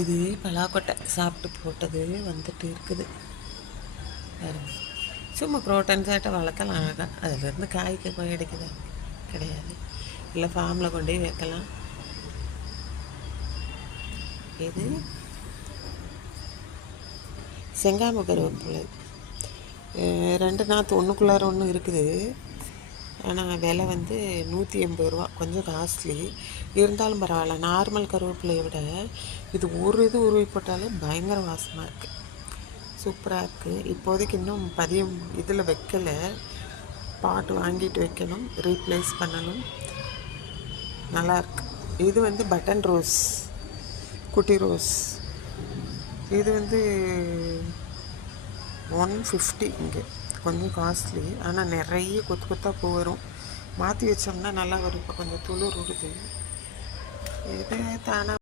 இது பலாக்கொட்டை சாப்பிட்டு போட்டது வந்துட்டு இருக்குது. சும்மா குரோட்டன் சாட்டை வளர்க்கலாம் அழகாக. அதிலேருந்து காய்க்க போய் கிடைக்குதா? கிடையாது. இல்லை ஃபார்மில் கொண்டு போய் வைக்கலாம். இது செங்காம கருவேப்பிலை 2 நாற்று ஒன்றுக்குள்ளார ஒன்று இருக்குது. ஆனால் விலை வந்து 180 ரூபா, கொஞ்சம் காஸ்ட்லி. இருந்தாலும் பரவாயில்ல. நார்மல் கருவேப்பிலையை விட இது ஒரு இது உருவி போட்டாலே பயங்கர வாசமாக இருக்குது. சூப்பராக இருக்குது. இப்போதைக்கு இன்னும் பதியம் இதில் வைக்கலை. பாட்டு வாங்கிட்டு வைக்கணும், ரீப்ளேஸ் பண்ணணும். நல்லாயிருக்கு. இது வந்து பட்டன் ரோஸ், குட்டி ரோஸ். இது வந்து 150 இங்கே, கொஞ்சம் காஸ்ட்லி. ஆனால் நிறைய கொத்து கொத்தாக பூ வரும். மாற்றி வச்சோம்னா நல்லா வரும். இப்போ கொஞ்சம் துளிர் விடுது. இது தானாக